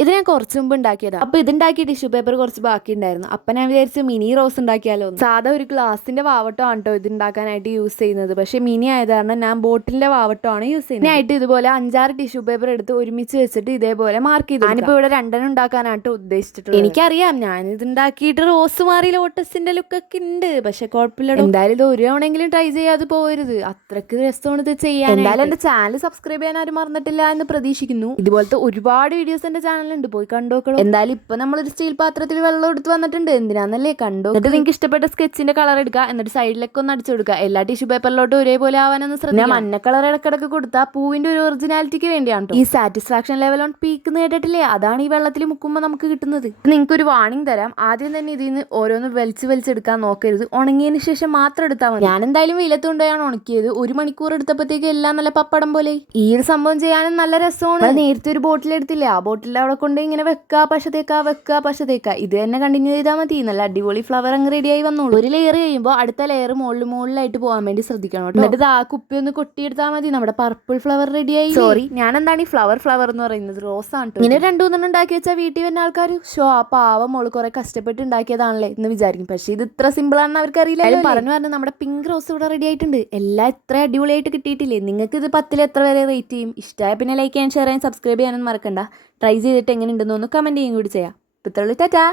ഇത് ഞാൻ കുറച്ച് മുമ്പ് ഉണ്ടാക്കിയതാണ്. അപ്പോൾ ഇതുണ്ടാക്കിയ ടിഷ്യൂ പേപ്പർ കുറച്ച് ബാക്കി ഉണ്ടായിരുന്നു. അപ്പം ഞാൻ വിചാരിച്ചു മിനി റോസ് ഉണ്ടാക്കിയാലോ. സാധാ ഒരു ഗ്ലാസിന്റെ വാവട്ടോ ആണ് കേട്ടോ ഇത് ഉണ്ടാക്കാനായിട്ട് യൂസ് ചെയ്യുന്നത്. പക്ഷേ മിനി ആയത് കാരണം ഞാൻ ബോട്ടിലിന്റെ വാവട്ടോ ആണ് യൂസ് ചെയ്യുന്നത്. ആയിട്ട് ഇതുപോലെ 5-6 ടിഷ്യൂ പേപ്പർ എടുത്ത് ഒരുമിച്ച് വെച്ചിട്ട് ഇതേപോലെ മാർക്ക് ചെയ്തു. ഞാനിപ്പോൾ ഇവിടെ 2 ഉണ്ടാക്കാനായിട്ട് ഉദ്ദേശിച്ചിട്ടുള്ളത്. എനിക്കറിയാം ഞാൻ ഇത് ഉണ്ടാക്കിയിട്ട് റോസ് മാറി ലോട്ടസിന്റെ ലുക്കൊക്കെ ഉണ്ട്. പക്ഷെ കുഴപ്പമില്ല. എന്തായാലും ഇത് ഒരു തവണെങ്കിലും ട്രൈ ചെയ്യാതെ പോകരുത്. അത്രക്ക് രസമാണ് ഇത് ചെയ്യാൻ. എന്തായാലും എന്റെ ചാനൽ സബ്സ്ക്രൈബ് ചെയ്യാൻ ആരും മറന്നിട്ടില്ല എന്ന് പ്രതീക്ഷിക്കുന്നു. ഇതുപോലത്തെ ഒരുപാട് വീഡിയോസ് എന്റെ ചാനലുണ്ട്, പോയി കണ്ടോക്കണം. എന്തായാലും ഇപ്പൊ നമ്മളൊരു സ്റ്റീൽ പാത്രത്തിൽ വെള്ളം എടുത്ത് വന്നിട്ടുണ്ട്. എന്തിനാന്നല്ലേ കണ്ടോ. എന്നിട്ട് നിങ്ങൾക്ക് ഇഷ്ടപ്പെട്ട സ്കെച്ചിന്റെ കളർ എടുക്കുക. എന്നിട്ട് സൈഡിലൊക്കെ ഒന്ന് അടിച്ചു കൊടുക്കുക. എല്ലാ ടിഷ്യൂ പേപ്പറിലോട്ടും ഒരേപോലെ ആവാനൊന്ന് ശ്രദ്ധിക്കുക. മഞ്ഞ കളർ ഇടക്കിടക്ക് കൊടുത്താൽ പൂവിന്റെ ഒരു ഒറിജിനാലിറ്റിക്ക് വേണ്ടിയാണ്. ഈ സാറ്റിസ്ഫാക്ഷൻ ലെവൽ ഓൺ പീക്ക് എന്ന് കേട്ടിട്ടില്ലേ, അതാണ് ഈ വെള്ളത്തിൽ മുക്കുമ്പോൾ നമുക്ക് കിട്ടുന്നത്. നിങ്ങൾക്ക് ഒരു വാർണിംഗ് തരാം. ആദ്യം തന്നെ ഇതിൽ നിന്ന് ഓരോന്ന് വലിച്ചെടുക്കാൻ നോക്കരുത്. ഉണങ്ങിയതിന് ശേഷം മാത്രം എടുത്താൽ മതി. ഞാൻ എന്തായാലും വെയിലത്തുകൊണ്ടാണ് ഉണക്കിയത്. 1 മണിക്കൂർ എടുത്തപ്പോഴത്തേക്ക് എല്ലാം നല്ല പപ്പടം പോലെ. ഈ ഒരു സംഭവം ചെയ്യാനും നല്ല രസമാണ്. നേരത്തെ ഒരു ബോട്ടിൽ എടുത്തില്ലേ, ആ ബോട്ടിൽ അവിടെ കൊണ്ട് ഇങ്ങനെ വെക്കുക പശ തേക്കുക. ഇത് തന്നെ കണ്ടിന്യൂ ചെയ്താൽ മതി. നല്ല അടിപൊളി ഫ്ലവർ അങ്ങ് റെഡിയായി വന്നോളൂ. ഒരു ലെയർ കഴിയുമ്പോൾ അടുത്ത ലെയർ മുകളിലായിട്ട് പോകാൻ വേണ്ടി ശ്രദ്ധിക്കണം കേട്ടോ. എന്നിട്ട് ആ കുപ്പി ഒന്ന് കൊട്ടിയെടുത്താൽ മതി. നമ്മുടെ പർപ്പിൾ ഫ്ലവർ റെഡിയായി. സോറി, ഞാൻ എന്താണ് ഈ ഫ്ലവർ എന്ന് പറയുന്നത്, റോസ് ആണ്. ഇങ്ങനെ 2-3 ഉണ്ടാക്കി വെച്ചാൽ വീട്ടിൽ വരുന്ന ആൾക്കാർ ആ പാവം മോള് കുറെ കഷ്ടപ്പെട്ട് ഉണ്ടാക്കിയതാണല്ലേ എന്ന് വിചാരിക്കും. പക്ഷേ ഇത് ഇത്ര സിമ്പിൾ ആണെന്ന് അവർക്ക് അറിയില്ല. പറഞ്ഞു നമ്മുടെ പിങ്ക് റോസ് ഇവിടെ റെഡി ആയിട്ടുണ്ട്. എല്ലാം ഇത്ര അടിപൊളിയായിട്ട് കിട്ടിയിട്ടില്ലേ. നിങ്ങൾക്ക് ഇത് 10-ൽ എത്ര വരെ റേറ്റ് ചെയ്യും? ഇഷ്ടമായ പിന്നെ ലൈക്ക് ചെയ്യാൻ, ഷെയർ ചെയ്യാൻ, സബ്സ്ക്രൈബ് ചെയ്യാനൊന്നും മറക്കണ്ട. ട്രൈ ചെയ്തിട്ട് എങ്ങനെ ഉണ്ടെന്നൊന്ന് കമന്റ് ചെയ്യും കൂടി ചെയ്യാം. ഇപ്പോഴത്തെ ടാറ്റാ.